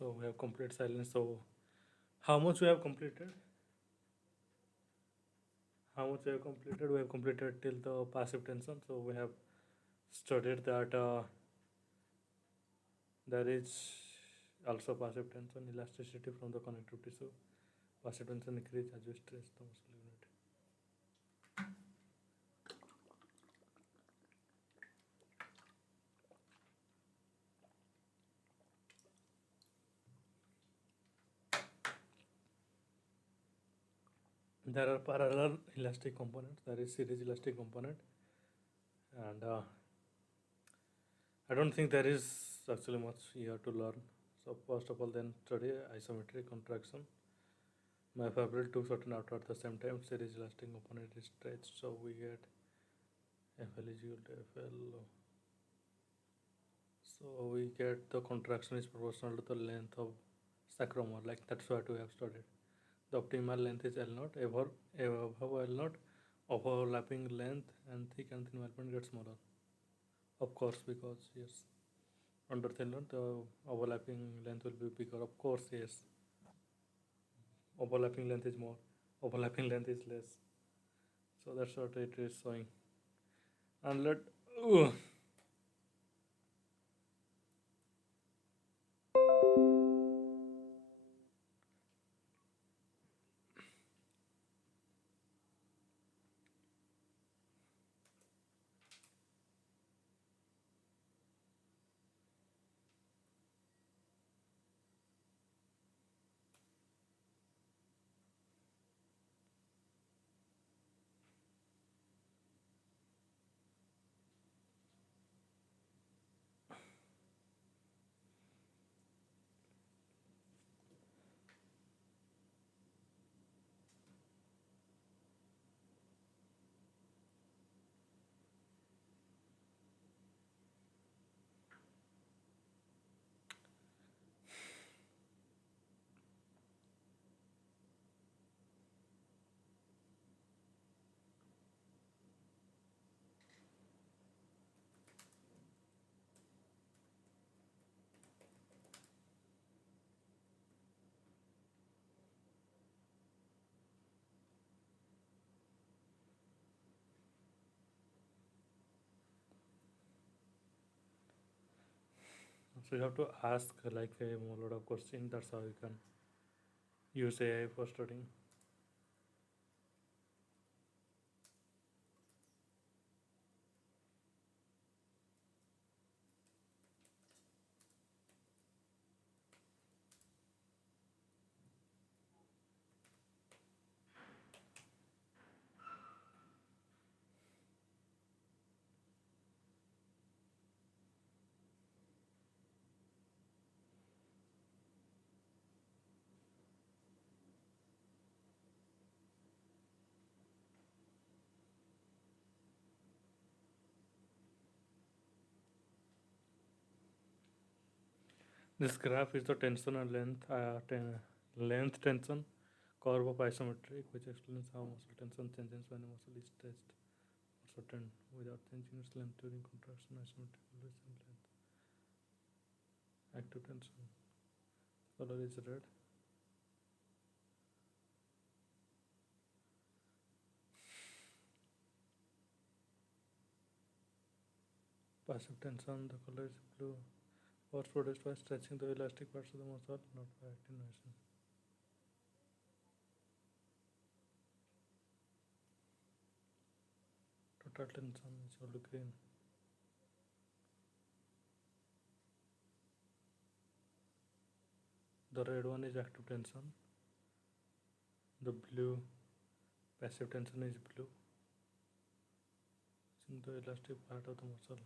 So we have complete silence. So how much we have completed? How much we have completed? We have completed till the passive tension. So we have studied that there is also passive tension, elasticity from the connective tissue. Passive tension increase as we stress the muscle unit. There are parallel elastic components. There is series elastic component, and I don't think there is actually much here to learn. So first of all, then study isometric contraction. My favorite two certain after at the same time series elastic component is stretched, so we get FL is equal to FL. So we get the contraction is proportional to the length of sacrum, or like that's what we have studied. The optimal length is L naught, above L naught, overlapping length and thick and thin element gets smaller. Of course, because yes, under thin naught the overlapping length will be bigger. Of course, yes. Overlapping length is more, overlapping length is less. So that's what it is showing. And let so you have to ask like a lot of questions. That's how you can use AI for studying. This graph is the tension and length tension curve of isometric, which explains how muscle tension changes when a muscle is stretched or shortened without changing its length during contraction. Isometric always same length. Active tension. Color is red. Passive tension, the color is blue. Force produced by stretching the elastic parts of the muscle, not by active motion. Total tension is all green. The red one is active tension. The blue passive tension is blue. It's in the elastic part of the muscle.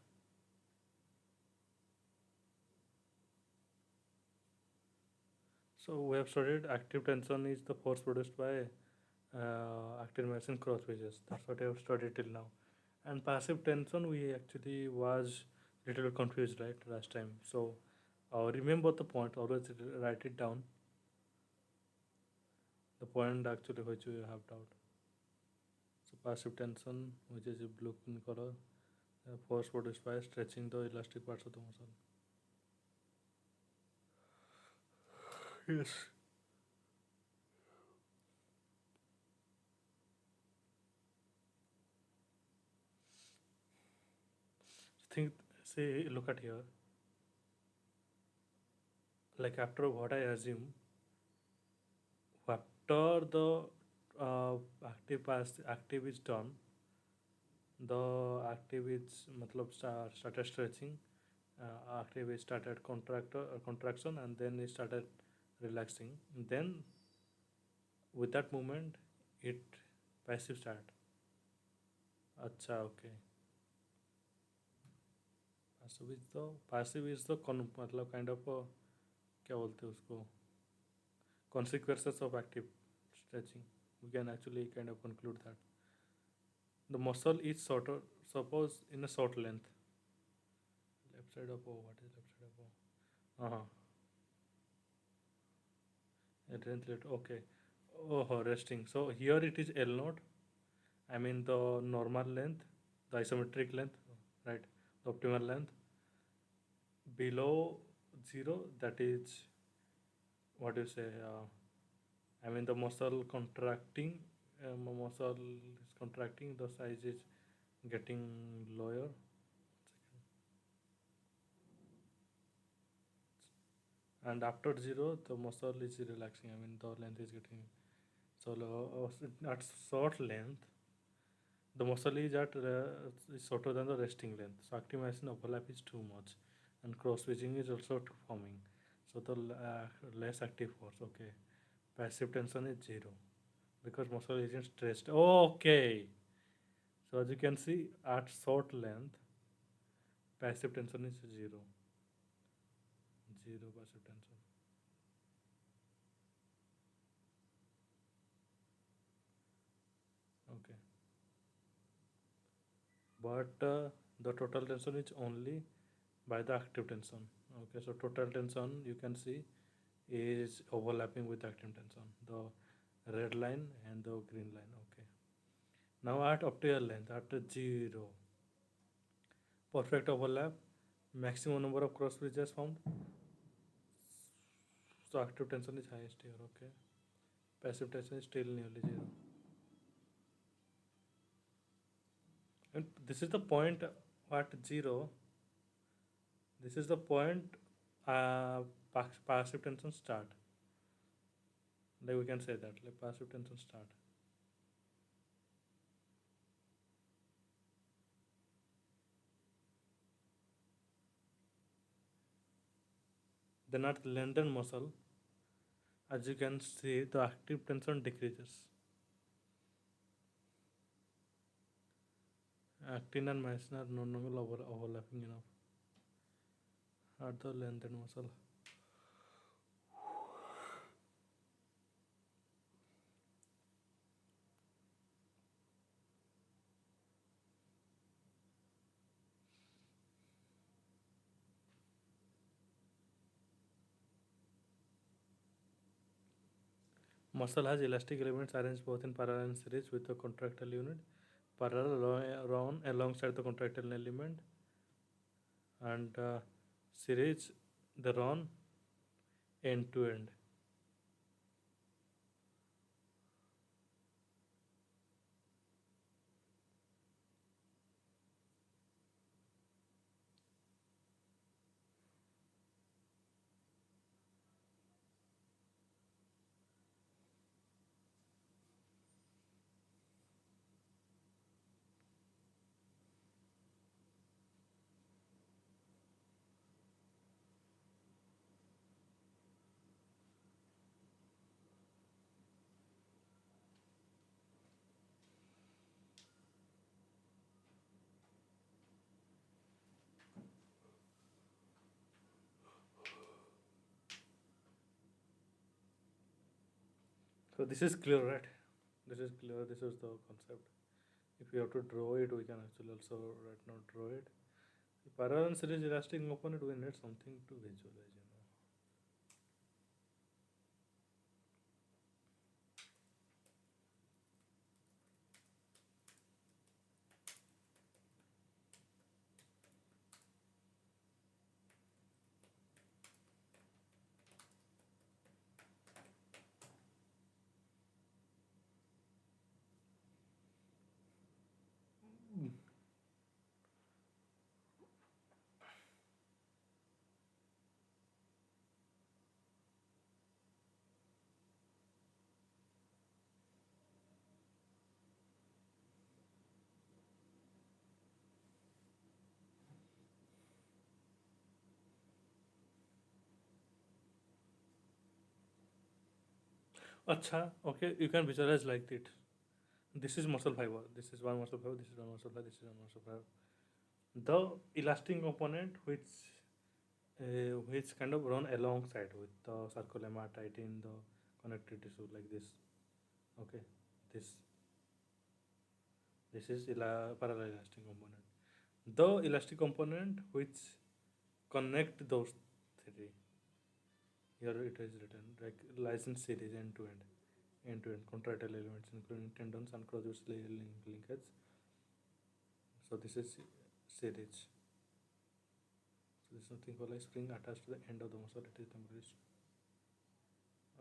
So we have studied active tension is the force produced by active machine cross bridges. That's what I have studied till now. And passive tension we actually was little bit confused right last time. So remember the point. Always write it down. The point actually which you have doubt. So passive tension, which is a blue in color, force produced by stretching the elastic parts of the muscle. Yes. Think, say, look at here. Like after what I assume, after the active is done, the active is matlab started stretching, active is started contraction, and then it started relaxing. Then with that movement, it passive start. अच्छा, okay. Passive is the मतलब kind of क्या बोलते हैं उसको, consequences of active stretching. We can actually kind of conclude that the muscle is shorter, suppose in a short length. Left side of O, what is left side of O? Length rate, okay. Oh, resting. So here it is L naught. I mean the normal length, the isometric length, right? The optimal length. Below zero, that is what you say. I mean the muscle contracting. Muscle is contracting. The size is getting lower. And after zero, the muscle is relaxing. I mean the length is getting so low. At short length, the muscle is at is shorter than the resting length. So active myosin overlap is too much, and cross switching is also forming. So the less active force. Okay, passive tension is zero because muscle isn't stressed. Okay, so as you can see, at short length, passive tension is zero. Zero passive tension. Okay, but the total tension is only by the active tension. Okay, so total tension you can see is overlapping with active tension, the red line and the green line. Okay, now at optical length at zero, perfect overlap, maximum number of cross bridges found, so active tension is highest here. Okay, passive tension is still nearly zero, and this is the point at zero. This is the point uh, passive tension start. Like we can say that like passive tension start. Then at London muscle, as you can see, the active tension decreases. Actin and myosin are no longer overlapping enough at the London muscle. Muscle has elastic elements arranged both in parallel and series with the contractile unit. Parallel run alongside the contractile element, and series the run end to end. So this is clear, right? This is clear. This is the concept. If you have to draw it, we can actually also right now draw it. Parallel and series elastic component, we need something to visualize. Acha, okay, you can visualize like it. This is muscle fiber. This is one muscle fiber. This is one muscle fiber. This is one muscle fiber. The elastic component, which kind of run alongside with the sarcolemma tighten the connective tissue like this. Okay, this this is parallel elastic component. The elastic component which connect those three. Here it is written like license series end to end contractile elements including tendons and cross linkage. So this is series. So this is something called like spring attached to the end of the muscle. It is temporary.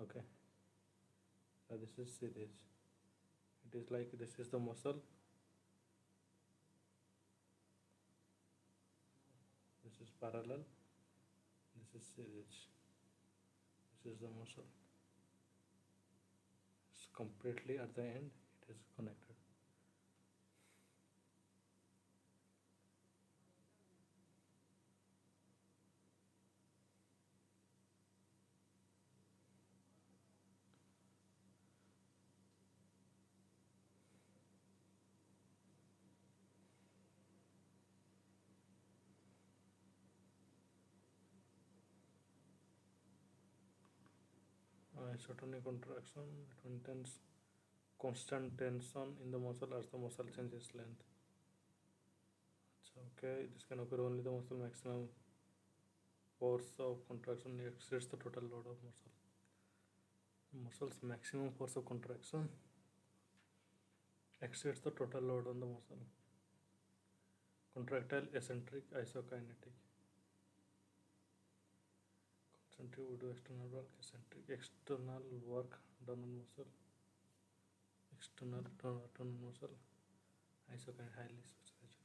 Okay. So this is series. It is like this is the muscle. This is parallel. This is series. This is the muscle. It's completely at the end. It is connected. Isotonic contraction. It maintains constant tension in the muscle as the muscle changes length. So, okay, this can occur only the muscle maximum force of contraction exceeds the total load of muscle. Muscle's maximum force of contraction exceeds the total load on the muscle. Contractile eccentric isokinetic. Concentric would do external work, eccentric external work done on muscle, external turn on muscle, isokinetic highly specialized.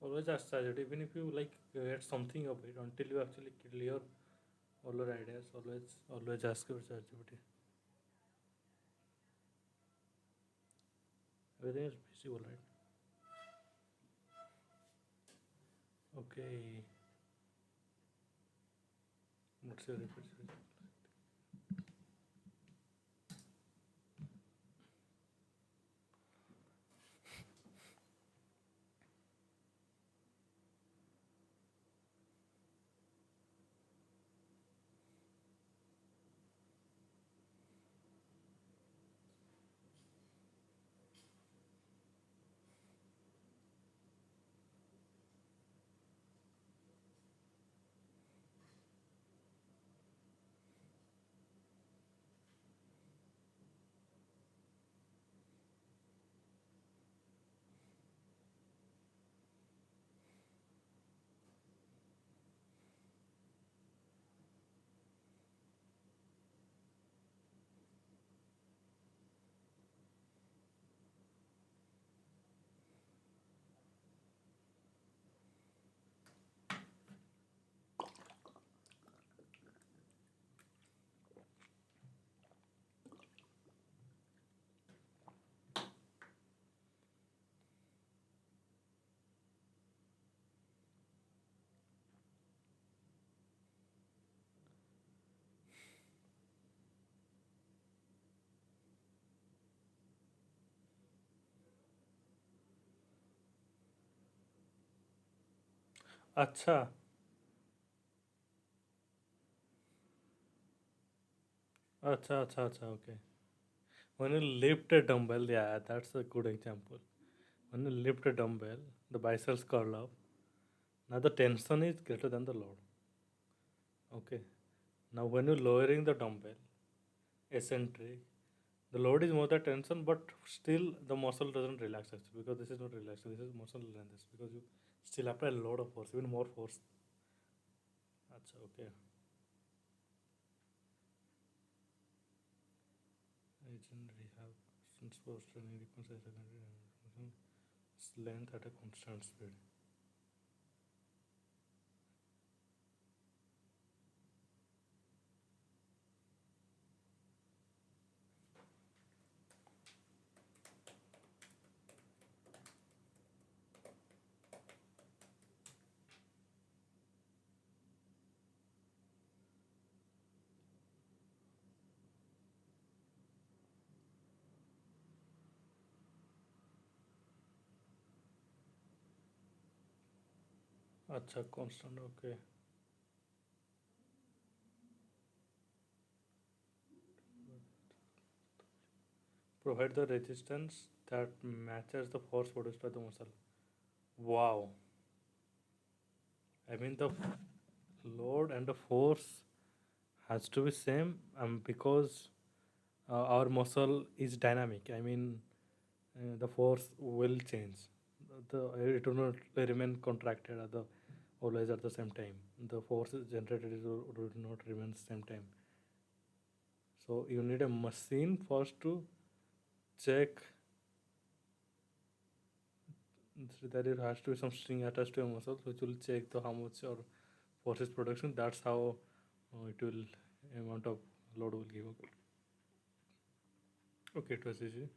Always ask target, even if you like get something of it, until you actually clear all your ideas, always ask your ChatGPT. Everything is visible, right? Okay. What's your repeat? Acha, acha, okay. When you lift a dumbbell, yeah, that's a good example. When you lift a dumbbell, the biceps curl up. Now the tension is greater than the load. Okay. Now when you're lowering the dumbbell, eccentric, the load is more the tension, but still the muscle doesn't relax actually because this is not relaxed. This is muscle length because you still apply a lot of force, even more force. That's okay. Agent rehab, since post training reconcile secondary length at a constant speed. Acha, constant, okay. Provide the resistance that matches the force produced by the muscle. Wow. I mean, the load and the force has to be same because our muscle is dynamic. I mean, the force will change. It will not remain contracted always at the same time. The force is generated will not remain same time. So you need a machine first to check. So there has to be some string attached to a muscle which will check the how much your force is production. That's how it will amount of load will give. Okay, it was easy.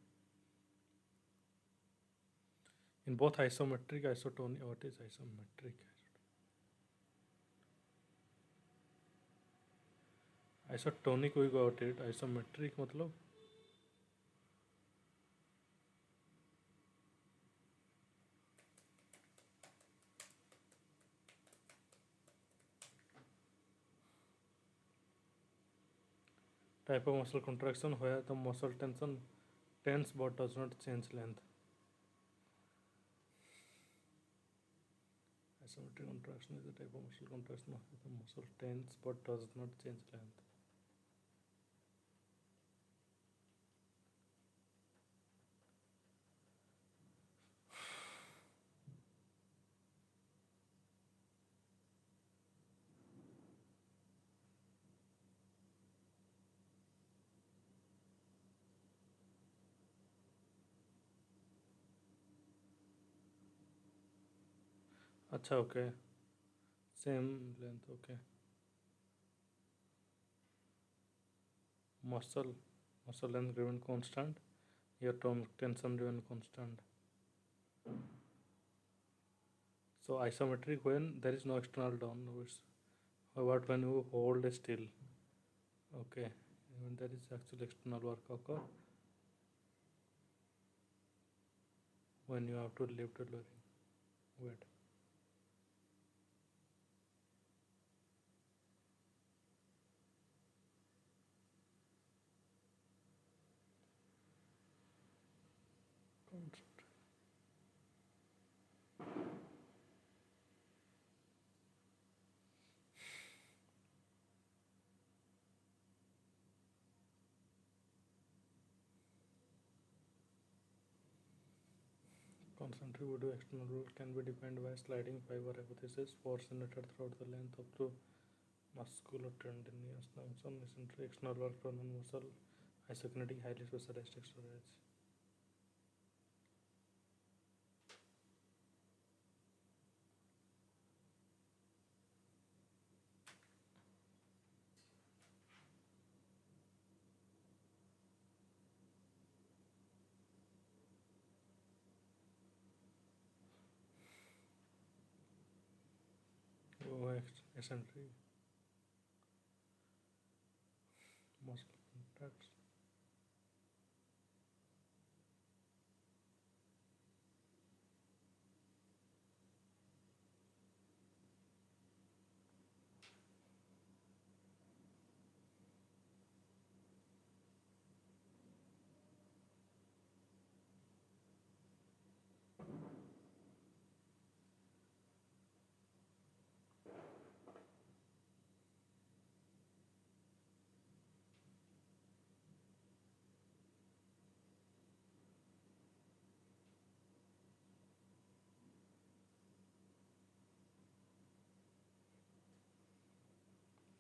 In both isometric, isotonic. What is isometric? Isotonic we got it. Isometric मतलब type of muscle contraction where the muscle tension tense but does not change length. Isometric contraction is a type of muscle contraction where the muscle tense but does not change length. अच्छा, okay. Same length, okay. Muscle muscle length remain constant. Your tension remain constant. So isometric when there is no external down. But when you hold still, okay. When there is actual external work occur, when you have to lift the lowering weight. Concentric video external rule can be defined by sliding fiber hypothesis, force generated throughout the length of the musculotendinous junction, eccentric external work from non-muscle, isokinetic, highly specialized exercise. Eccentric muscle contracts.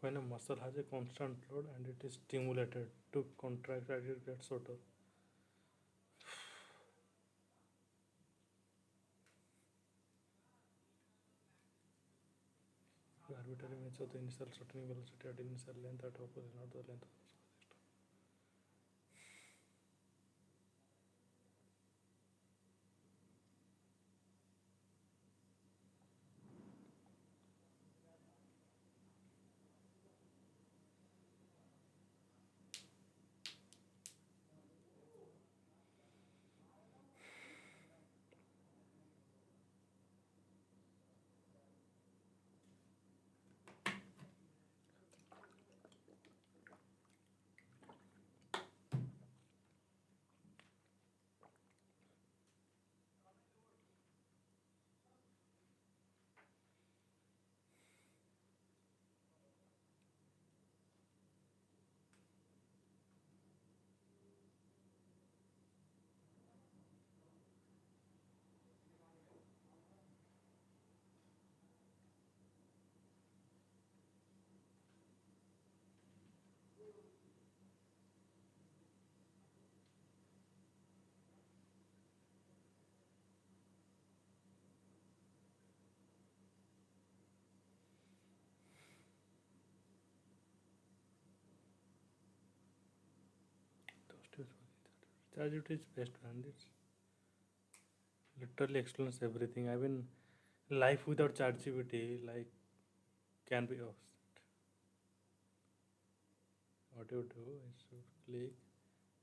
When a muscle has a constant load and it is stimulated to contract as it gets shorter. The arbitrary measure the initial shortening velocity at initial length at opposite not the length of the system. ChatGPT is best, man. It literally explains everything. I mean, life without ChatGPT like can be opposite. What you do is you click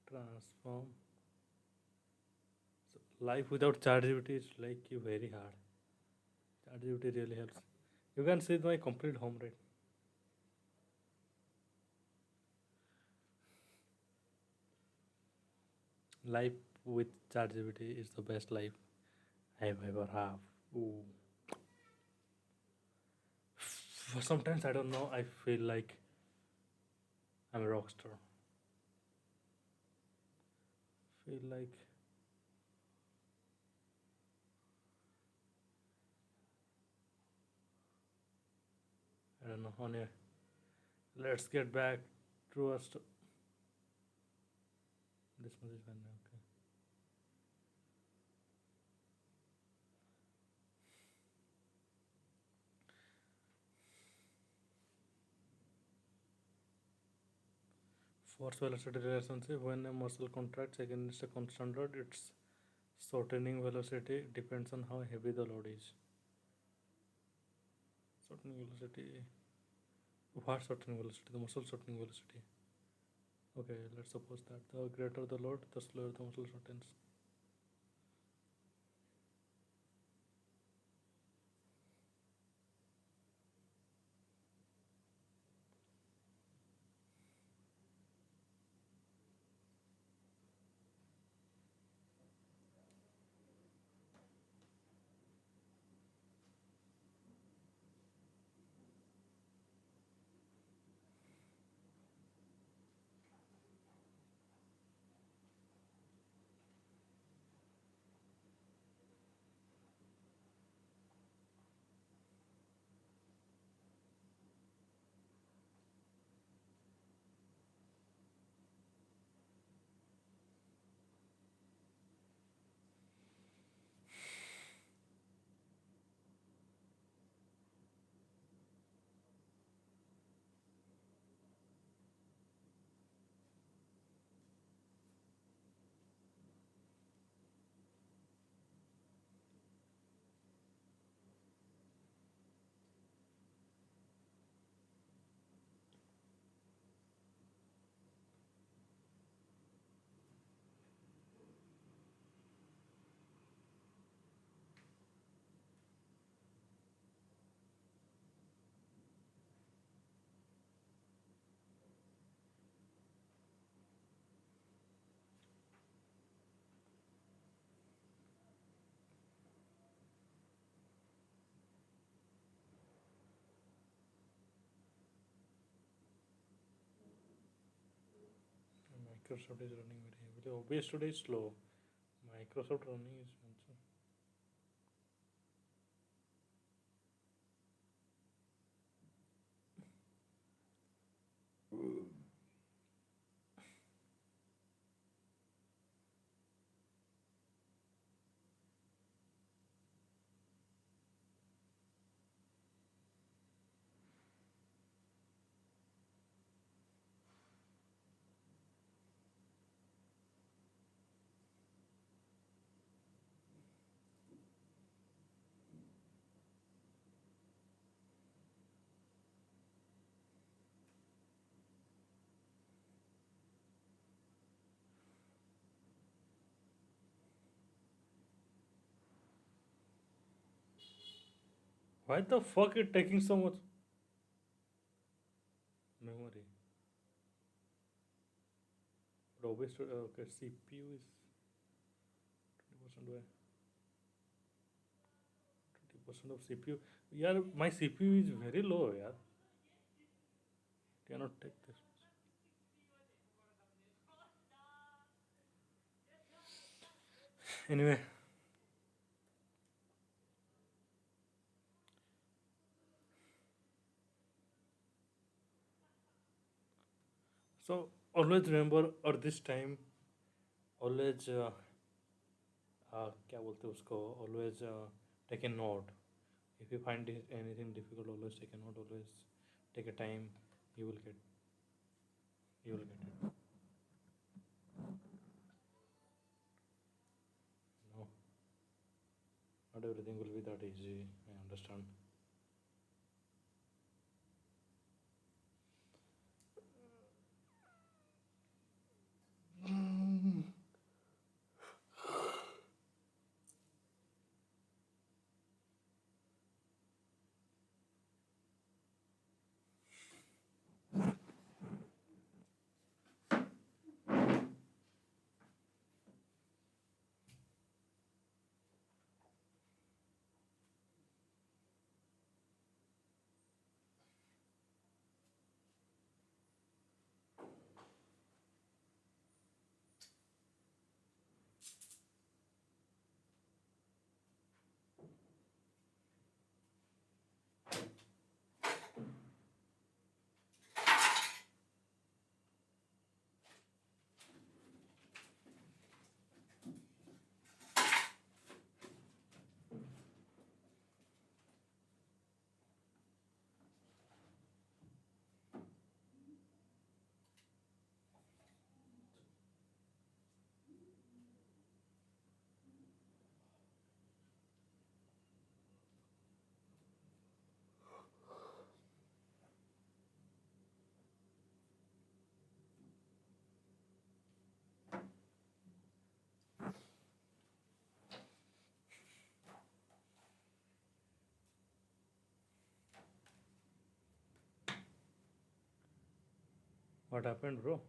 transform. So life without ChatGPT is like very hard. ChatGPT really helps. You can see my complete home, right? Life with ChatGPT is the best life I've ever have. Ooh. Sometimes I don't know. I feel like I'm a rock star. Feel like I don't know. On a, let's get back to us. This much is fine. Okay. Force velocity relationship. When a muscle contracts against a constant load, its shortening velocity depends on how heavy the load is. Shortening velocity. What shortening velocity? The muscle shortening velocity. Okay, let's suppose that the greater the load, the slower the muscle shortens. Microsoft is running very heavily. OBS today is slow. Microsoft running is also. Why the fuck it taking so much memory? But OBS okay, CPU is 20% why 20% of CPU. Yeah, my CPU is very low. Yeah, cannot take this. Anyway, so always remember at this time, always क्या बोलते हैं उसको always take a note. If you find anything difficult, always take a note. Always take a time. You will get. You will get it. not everything will be that easy. I understand. What happened, bro?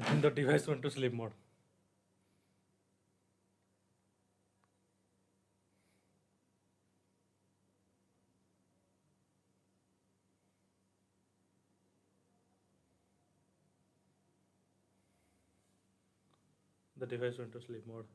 I think the device went to sleep mode. The device went to sleep mode.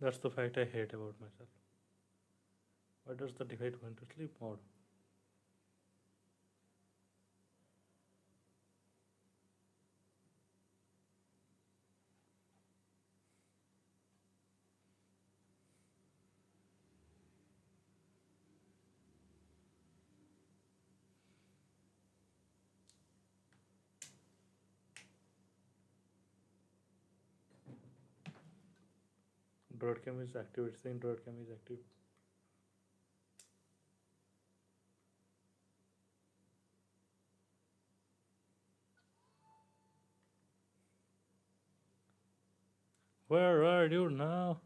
That's the fact I hate about myself. Why does the device went to sleep mode? Broadcam is active. It's saying broadcam is active. Where are you now?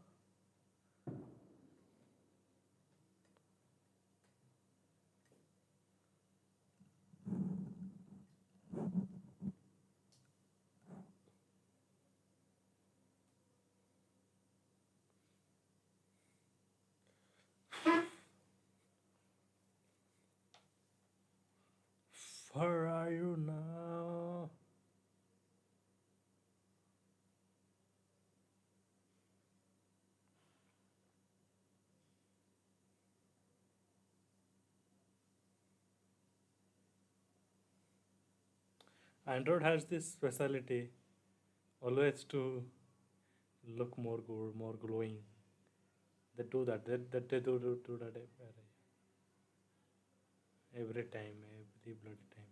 Where are you now? Android has this specialty always to look more good, more glowing. They do that. They do that every time, every bloody time.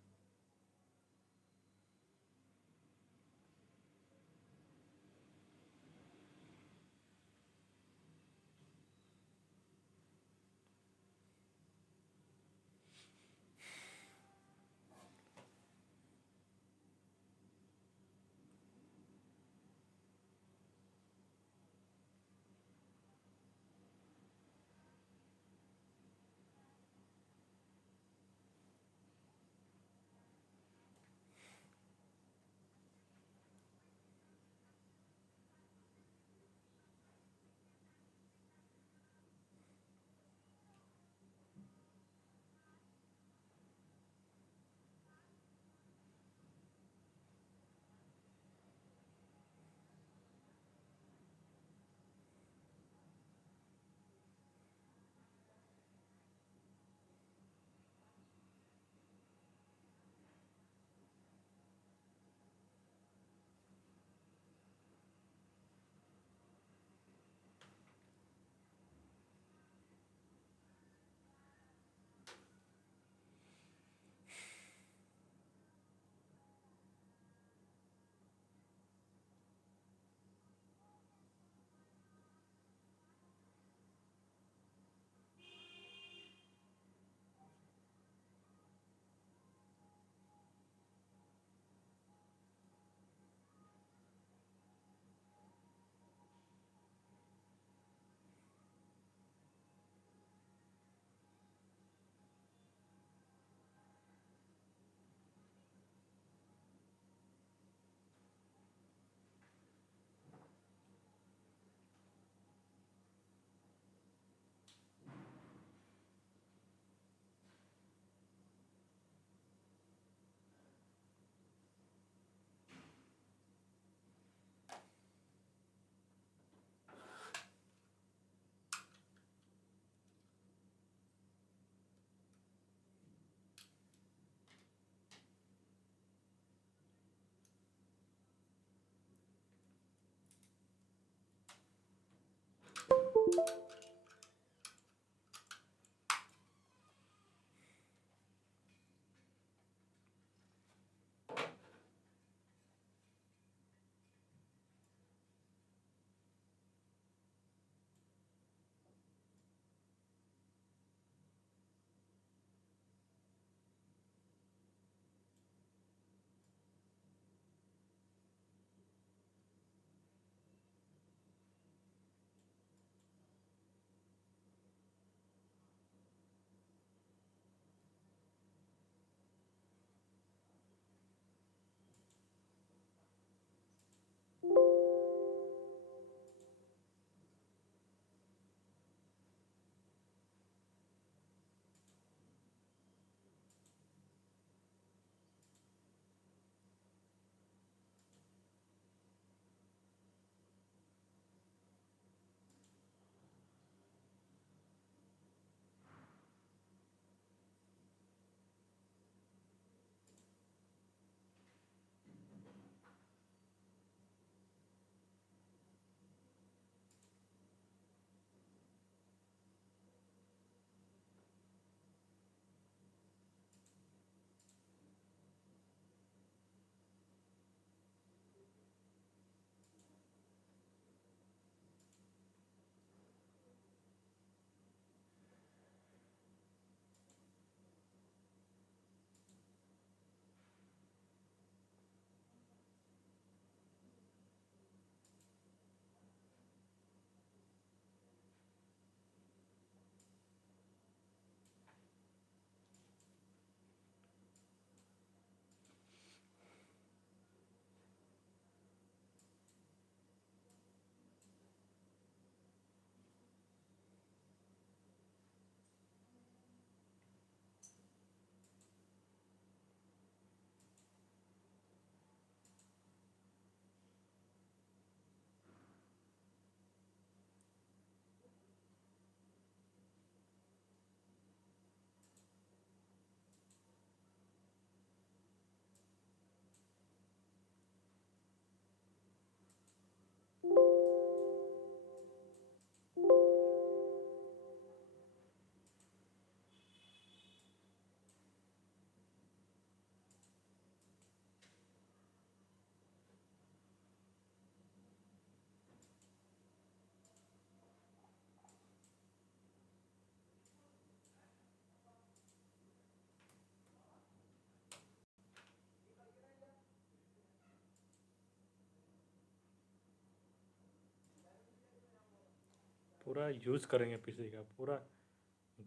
पूरा use करेंगे PC का, पूरा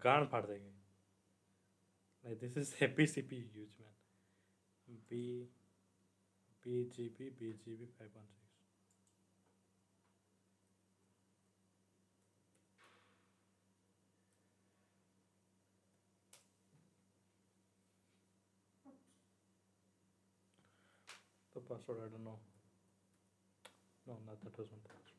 गांड फाड़ देंगे। Like this is happy CP use man. B BGB 516। The password I don't know. No, not that was not the password.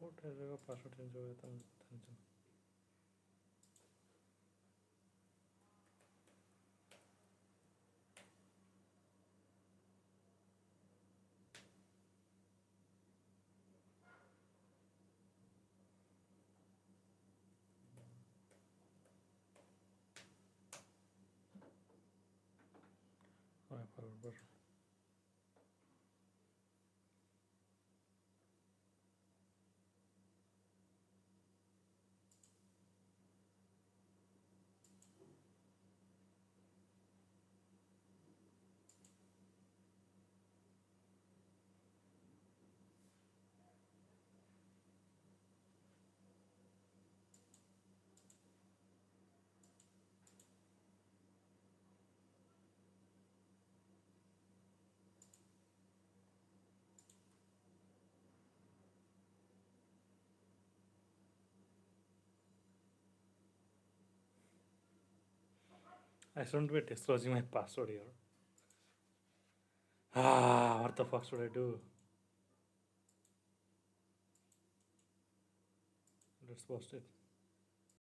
What has a password change हो गया था मुझे पता नहीं चला। हाँ फॉरवर्ड पर। I shouldn't be disclosing my password here. What the fuck should I do? Let's post it.